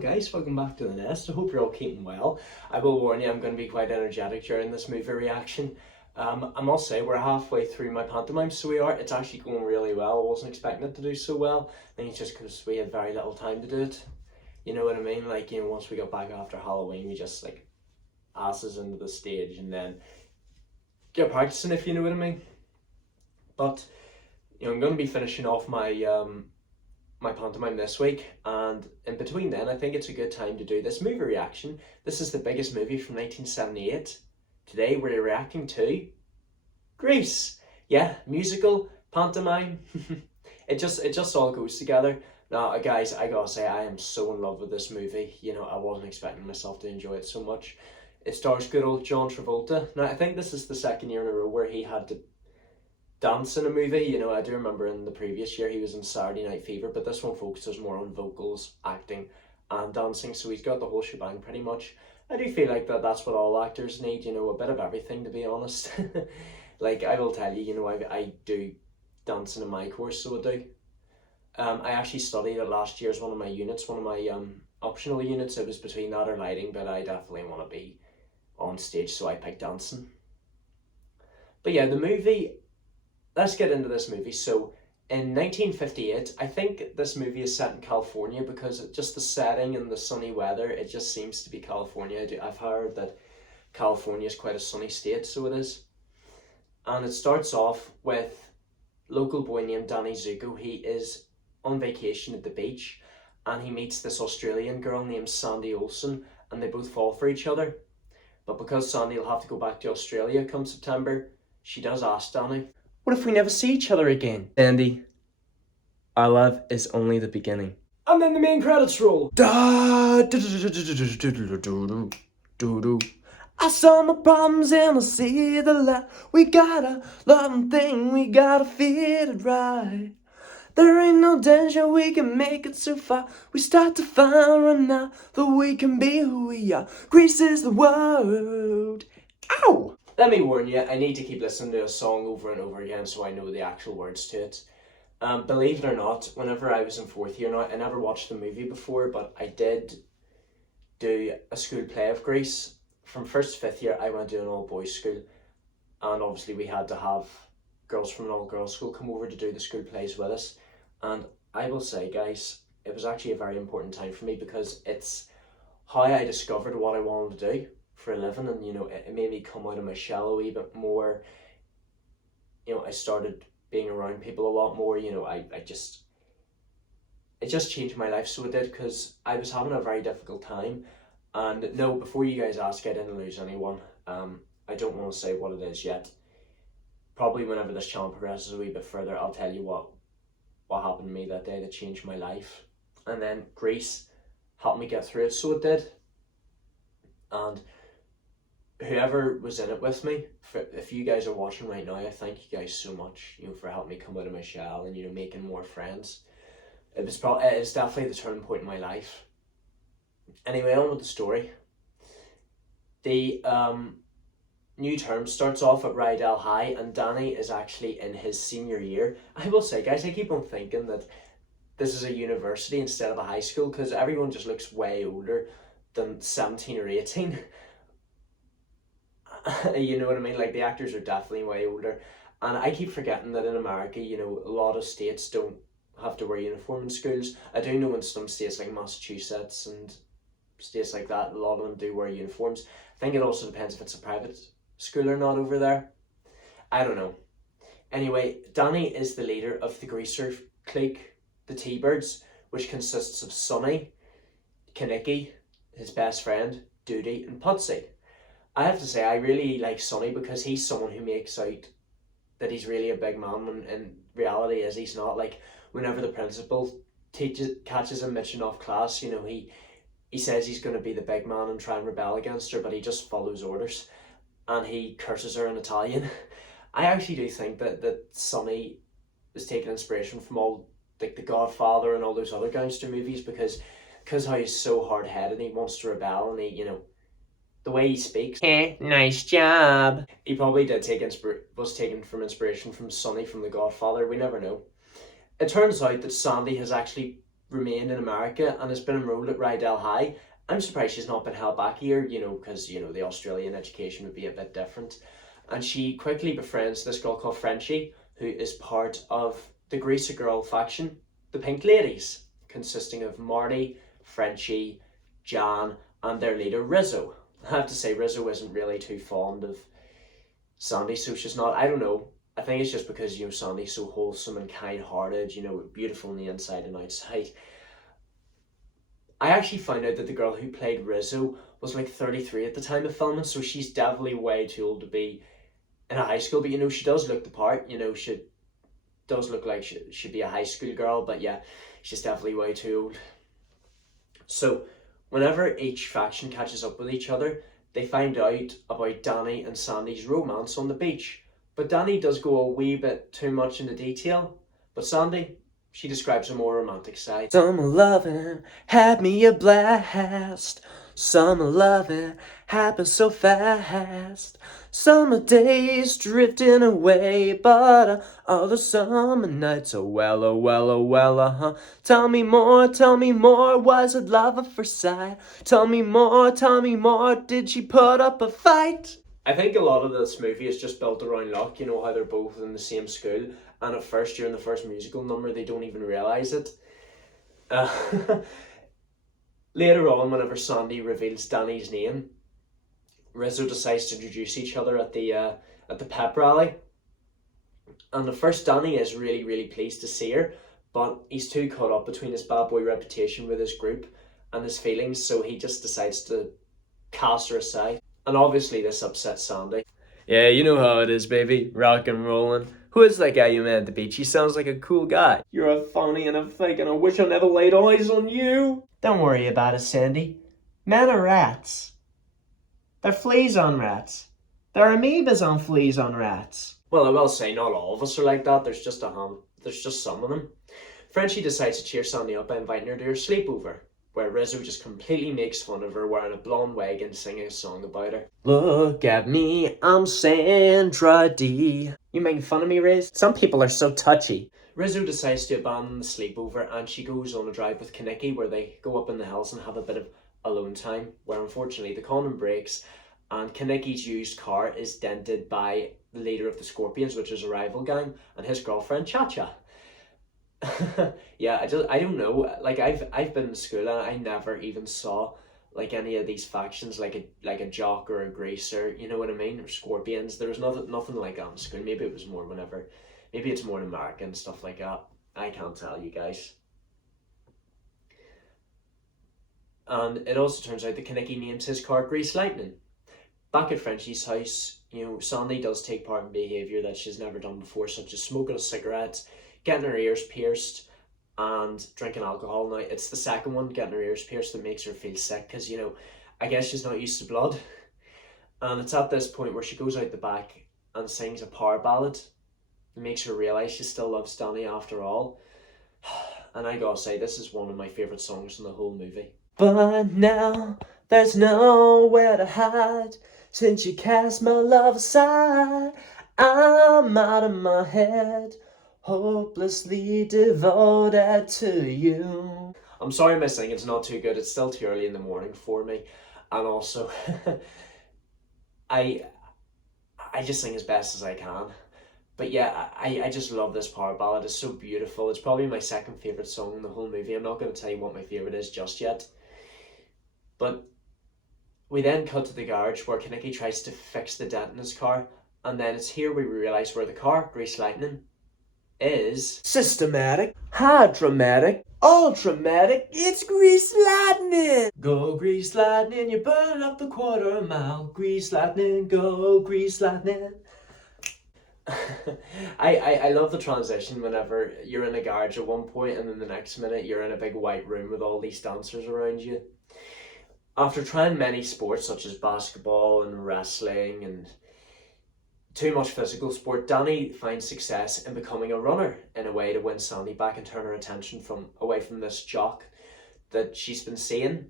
guys, welcome back to the nest. I hope you're all keeping well. I will warn you, I'm going to be quite energetic during this movie reaction. I must say, we're halfway through my pantomime, so we are. It's actually going really well. I wasn't expecting it to do so well. I think it's just because we had very little time to do it. You know what I mean? Like, once we got back after Halloween, we just, asses into the stage and then get practicing, if you know what I mean. But, I'm going to be finishing off my pantomime this week, and in between then I think it's a good time to do this movie reaction. This is the biggest movie from 1978. Today we're reacting to Grease. Yeah, musical, pantomime. it just all goes together. Now guys, I gotta say, I am so in love with this movie. I wasn't expecting myself to enjoy it so much. It stars good old John Travolta. Now I think this is the second year in a row where he had to dance in a movie. I do remember in the previous year he was in Saturday Night Fever, but this one focuses more on vocals, acting and dancing, so he's got the whole shebang pretty much. I do feel like that's what all actors need, a bit of everything, to be honest. Like, I will tell you, I do dancing in my course, so I do. I actually studied it last year as one of my units, one of my optional units. It was between that or lighting, but I definitely want to be on stage, so I picked dancing. But yeah, the movie, let's get into this movie. So in 1958, I think this movie is set in California because just the setting and the sunny weather, it just seems to be California. I've heard that California is quite a sunny state, so it is. And it starts off with local boy named Danny Zuko. He is on vacation at the beach and he meets this Australian girl named Sandy Olsen, and they both fall for each other. But because Sandy will have to go back to Australia come September, she does ask Danny, "What if we never see each other again?" "Sandy, our love is only the beginning." And then the main credits roll. I saw my problems and I see the light. We got a loving thing, we gotta feel it right. There ain't no danger, we can make it so far. We start to find right now that we can be who we are. Grease is the world. Ow! Let me warn you, I need to keep listening to a song over and over again so I know the actual words to it. Believe it or not, whenever I was in fourth year, now I never watched the movie before, but I did do a school play of Grease. From first to fifth year, I went to an all-boys school, and obviously we had to have girls from an all-girls school come over to do the school plays with us. And I will say, guys, it was actually a very important time for me because it's how I discovered what I wanted to do for a living, and it made me come out of my shell a wee bit more. I started being around people a lot more. It just changed my life, so it did, because I was having a very difficult time. And no, before you guys ask, I didn't lose anyone. I don't want to say what it is yet. Probably whenever this channel progresses a wee bit further, I'll tell you what happened to me that day that changed my life. And then Grease helped me get through it, so it did. And whoever was in it with me, if you guys are watching right now, I thank you guys so much, for helping me come out of my shell and making more friends. It was definitely the turning point in my life. Anyway, on with the story. The new term starts off at Rydell High, and Danny is actually in his senior year. I will say, guys, I keep on thinking that this is a university instead of a high school, because everyone just looks way older than 17 or 18. You know what I mean? Like, the actors are definitely way older. And I keep forgetting that in America, a lot of states don't have to wear uniform in schools. I do know in some states like Massachusetts and states like that, a lot of them do wear uniforms. I think it also depends if it's a private school or not over there. I don't know. Anyway, Danny is the leader of the greaser clique, the T-Birds, which consists of Sonny, Kinnicky, his best friend, Doody, and Putsy. I have to say, I really like Sonny because he's someone who makes out that he's really a big man when in reality is he's not. Like, whenever the principal catches him mitching off class, he says he's going to be the big man and try and rebel against her, but he just follows orders and he curses her in Italian. I actually do think that Sonny is taking inspiration from all like The Godfather and all those other gangster movies because how he's so hard-headed and he wants to rebel, and he, the way he speaks. Nice job. He probably was taken from inspiration from Sonny from The Godfather. We never know. It turns out that Sandy has actually remained in America and has been enrolled at Rydell High. I'm surprised she's not been held back here, because, the Australian education would be a bit different. And she quickly befriends this girl called Frenchie, who is part of the Greaser Girl faction, the Pink Ladies, consisting of Marty, Frenchie, Jan, and their leader Rizzo. I have to say, Rizzo isn't really too fond of Sandy, so she's not, I don't know. I think it's just because, Sandy's so wholesome and kind-hearted, beautiful on the inside and outside. I actually found out that the girl who played Rizzo was like 33 at the time of filming, so she's definitely way too old to be in a high school. But, she does look the part, she does look like she should be a high school girl, but yeah, she's definitely way too old. So, whenever each faction catches up with each other, they find out about Danny and Sandy's romance on the beach. But Danny does go a wee bit too much into detail. But Sandy, she describes a more romantic side. Summer loving had me a blast. Summer loving happened so fast. Summer days drifting away, but all the summer nights, oh well, oh well, oh well, uh-huh. Tell me more, was it love at first sight? Tell me more, did she put up a fight? I think a lot of this movie is just built around luck, how they're both in the same school, and at first, during the first musical number, they don't even realise it. Later on, whenever Sandy reveals Danny's name, Rizzo decides to introduce each other at the pep rally. And at first, Danny is really, really pleased to see her, but he's too caught up between his bad boy reputation with his group and his feelings, so he just decides to cast her aside. And obviously this upsets Sandy. Yeah, you know how it is, baby. Rock and rollin'. Who is that guy you met at the beach? He sounds like a cool guy. You're a phony and a fake, and I wish I never laid eyes on you. Don't worry about it, Sandy. Men are rats. They're fleas on rats. They're amoebas on fleas on rats. Well, I will say not all of us are like that. There's just some of them. Frenchie decides to cheer Sandy up by inviting her to her sleepover, where Rizzo just completely makes fun of her wearing a blonde wig and singing a song about her. Look at me, I'm Sandra D. You making fun of me, Riz? Some people are so touchy. Rizzo decides to abandon the sleepover and she goes on a drive with Kaneki, where they go up in the hills and have a bit of alone time, where unfortunately the condom breaks and Kaneki's used car is dented by the leader of the Scorpions, which is a rival gang, and his girlfriend Cha-Cha. Yeah, I don't know. Like I've been in school and I never even saw like any of these factions, like a jock or a greaser, you know what I mean, or Scorpions. There was nothing like that in school. Maybe it was more maybe it's more in America and stuff like that. I can't tell you guys. And it also turns out that Kaneki names his car Grease Lightning. Back at Frenchie's house, Sandy does take part in behaviour that she's never done before, such as smoking a cigarette, getting her ears pierced, and drinking alcohol. Now, it's the second one, getting her ears pierced, that makes her feel sick, because, I guess she's not used to blood. And it's at this point where she goes out the back and sings a power ballad. It makes her realise she still loves Danny after all. And I gotta say, this is one of my favourite songs in the whole movie. But now, there's nowhere to hide, since you cast my love aside. I'm out of my head, hopelessly devoted to you. I'm sorry my singing's not too good. It's still too early in the morning for me. And also, I just sing as best as I can. But yeah, I just love this power ballad. It's so beautiful. It's probably my second favourite song in the whole movie. I'm not going to tell you what my favourite is just yet. But we then cut to the garage where Kaneki tries to fix the dent in his car. And then it's here we realise where the car, Grease Lightning, is systematic, hydromatic, ultramatic. It's Grease Lightning. Go Grease Lightning, you're burning up the quarter mile. Grease Lightning, go Grease Lightning. I love the transition whenever you're in a garage at one point and then the next minute you're in a big white room with all these dancers around you. After trying many sports such as basketball and wrestling and too much physical sport, Danny finds success in becoming a runner in a way to win Sandy back and turn her attention away from this jock that she's been seeing.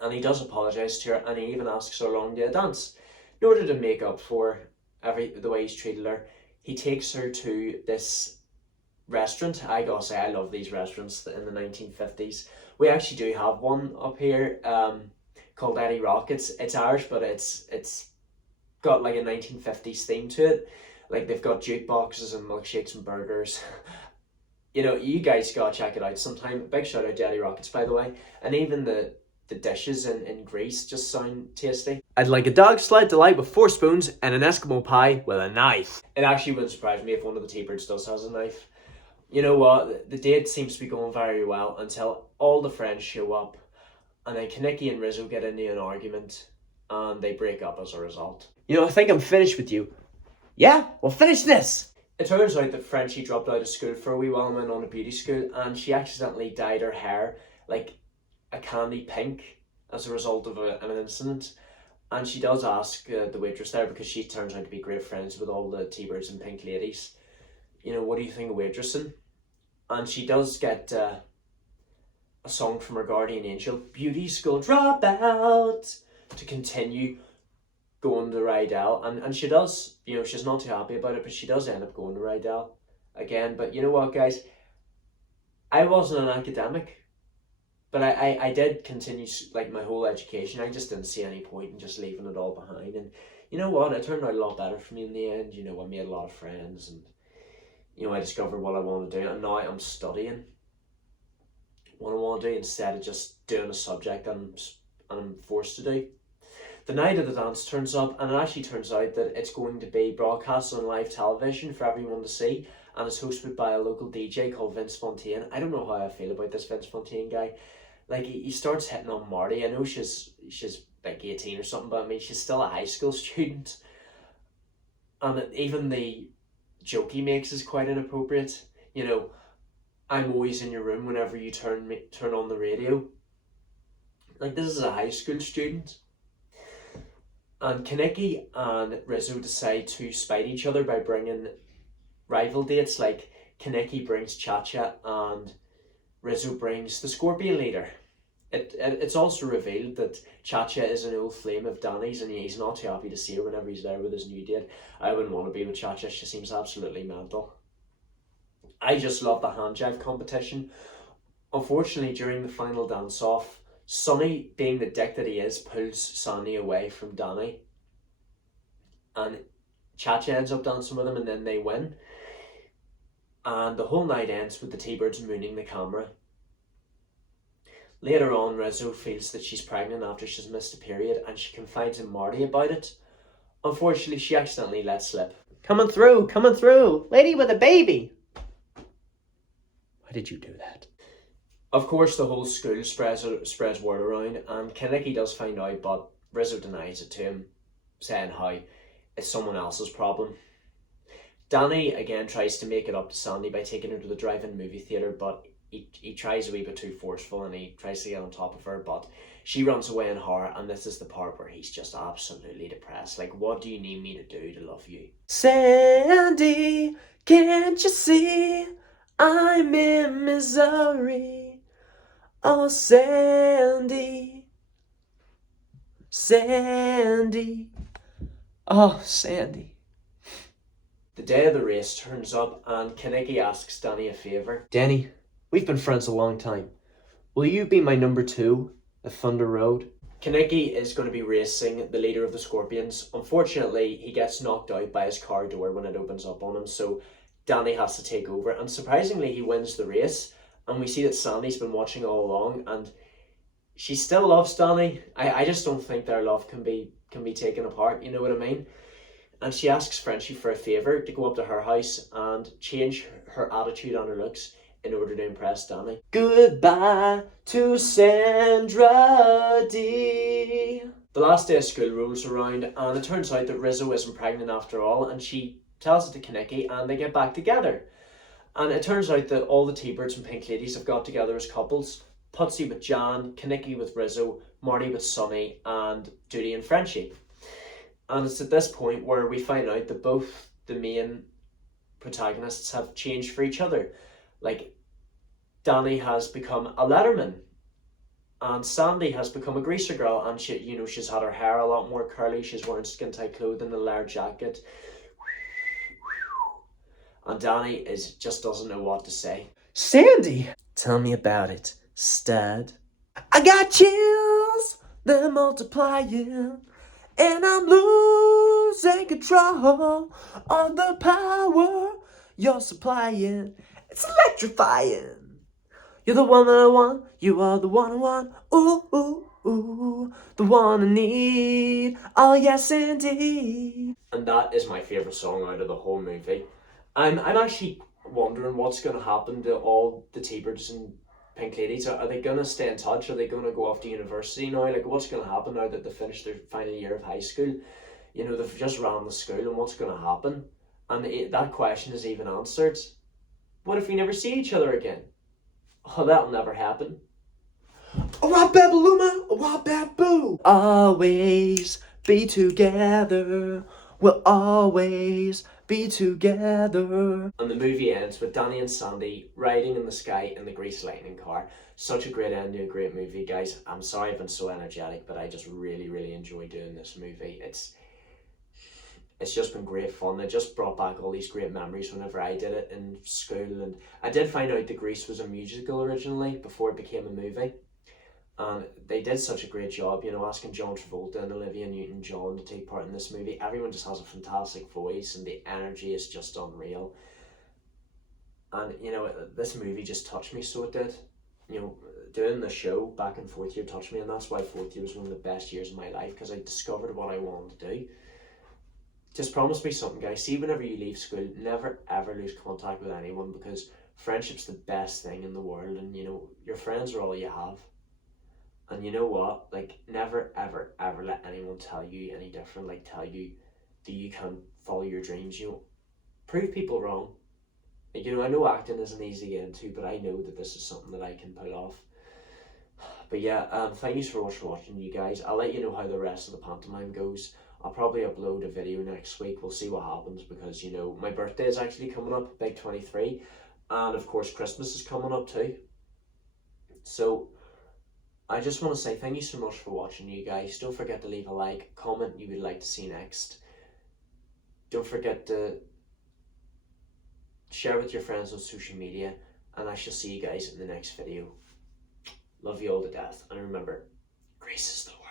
And he does apologise to her, and he even asks her along to a dance. In order to make up for the way he's treated her, he takes her to this restaurant. I gotta say, I love these restaurants in the 1950s. We actually do have one up here, called Eddie Rockets. It's Irish, but it's got like a 1950s theme to it. Like they've got jukeboxes and milkshakes and burgers. You know, you guys gotta check it out sometime. Big shout out to Eddie Rockets, by the way. And even the dishes in Greece just sound tasty. I'd like a dog sled delight with 4 spoons and an Eskimo pie with a knife. It actually wouldn't surprise me if one of the T-Birds does has a knife. You know what? The date seems to be going very well until all the friends show up, and then Kaneki and Rizzo get into an argument, and they break up as a result. You know, I think I'm finished with you. Yeah, well, finish this! It turns out that Frenchie dropped out of school for a wee while and went on a beauty school, and she accidentally dyed her hair like a candy pink as a result of an incident. And she does ask the waitress there, because she turns out to be great friends with all the T-Birds and Pink ladies, you know, what do you think of waitressing? And she does get a song from her guardian angel, Beauty School Dropout, to continue going to Rydell. And she does, you know, she's not too happy about it, but she does end up going to Rydell again. But you know what, guys? I wasn't an academic, but I did continue like my whole education. I just didn't see any point in just leaving it all behind. And you know what? It turned out a lot better for me in the end. You know, I made a lot of friends, and you know, I discovered what I want to do, and now I'm studying what I want to do instead of just doing a subject I'm forced to do. The night of the dance turns up, and it actually turns out that it's going to be broadcast on live television for everyone to see, and it's hosted by a local DJ called Vince Fontaine. I don't know how I feel about this Vince Fontaine guy. Like, he starts hitting on Marty. I know she's like 18 or something, but I mean, she's still a high school student. And even the joke he makes is quite inappropriate. You know, I'm always in your room whenever you turn on the radio. Like, this is a high school student. And Kaneki and Rizzo decide to spite each other by bringing rival dates. Like, Kaneki brings Cha-Cha and Rizzo brings the Scorpion Leader. It's also revealed that Cha-Cha is an old flame of Danny's, and he's not too happy to see her whenever he's there with his new date. I wouldn't want to be with Cha-Cha. She seems absolutely mental. I just love the hand jive competition. Unfortunately, during the final dance-off, Sonny, being the dick that he is, pulls Sandy away from Danny. And Cha-Cha ends up dancing with him, and then they win. And the whole night ends with the T-Birds mooning the camera. Later on, Rizzo feels that she's pregnant after she's missed a period, and she confides in Marty about it. Unfortunately, she accidentally lets slip. Coming through, lady with a baby. Why did you do that? Of course, the whole school spreads word around, and Kaneki does find out, but Rizzo denies it to him, saying how it's someone else's problem. Danny again tries to make it up to Sandy by taking her to the drive-in movie theatre, but he tries a wee bit too forceful, and he tries to get on top of her, but she runs away in horror, and this is the part where he's just absolutely depressed. Like, what do you need me to do to love you? Sandy, can't you see I'm in misery? Oh, Sandy, Sandy, oh, Sandy. The day of the race turns up, and Kaneki asks Danny a favour. Danny, we've been friends a long time. Will you be my number 2 at Thunder Road? Kaneki is going to be racing the leader of the Scorpions. Unfortunately, he gets knocked out by his car door when it opens up on him, so Danny has to take over, and surprisingly he wins the race, and we see that Sandy's been watching all along, and she still loves Danny. I just don't think their love can be taken apart, you know what I mean? And she asks Frenchie for a favour to go up to her house and change her attitude and her looks in order to impress Danny. Goodbye to Sandra D. The last day of school rolls around, and it turns out that Rizzo isn't pregnant after all, and she tells it to Kaneki, and they get back together. And it turns out that all the T-Birds and Pink Ladies have got together as couples. Putsy with Jan, Kaneki with Rizzo, Marty with Sonny, and Duty and Frenchie. And it's at this point where we find out that both the main protagonists have changed for each other. Like, Danny has become a letterman, and Sandy has become a greaser girl, and she's had her hair a lot more curly, she's wearing skin-tight clothing, a leather jacket. And Danny just doesn't know what to say. Sandy! Tell me about it, stud. I got chills, they're multiplying, and I'm losing control of the power you're supplying. It's electrifying. You're the one that I want, you are the one I want. Ooh, ooh, ooh, the one I need. Oh, yes, indeed. And that is my favourite song out of the whole movie. I'm actually wondering what's going to happen to all the T-Birds and Pink Ladies. Are they going to stay in touch? Are they going to go off to university now? Like, what's going to happen now that they finished their final year of high school? You know, they've just ran the school, and what's going to happen? And that question is even answered. What if we never see each other again? Oh, that'll never happen. Oh, I babalooma, oh, I baboo. Always be together. We'll always be together. And the movie ends with Danny and Sandy riding in the sky in the Grease Lightning car. Such a great end to a great movie, guys. I'm sorry I've been so energetic, but I just really, really enjoy doing this movie. It's just been great fun. It just brought back all these great memories whenever I did it in school. And I did find out that Grease was a musical originally before it became a movie. And they did such a great job, you know, asking John Travolta and Olivia Newton-John to take part in this movie. Everyone just has a fantastic voice, and the energy is just unreal. And, you know, this movie just touched me, so it did. You know, doing the show back in fourth year touched me, and that's why fourth year was one of the best years of my life, because I discovered what I wanted to do. Just promise me something, guys. See, whenever you leave school, never ever lose contact with anyone, because friendship's the best thing in the world, and, you know, your friends are all you have. And you know what? Like, never, ever, ever let anyone tell you any different. Like, tell you that you can't follow your dreams. You know, prove people wrong. Like, you know, I know acting isn't easy to get into, but I know that this is something that I can pull off. But yeah, thank you so much for watching, you guys. I'll let you know how the rest of the pantomime goes. I'll probably upload a video next week. We'll see what happens, because, you know, my birthday is actually coming up, big 23. And, of course, Christmas is coming up too. So I just want to say thank you so much for watching, you guys. Don't forget to leave a like, comment you would like to see next. Don't forget to share with your friends on social media, and I shall see you guys in the next video. Love you all to death, and remember, grace is the word.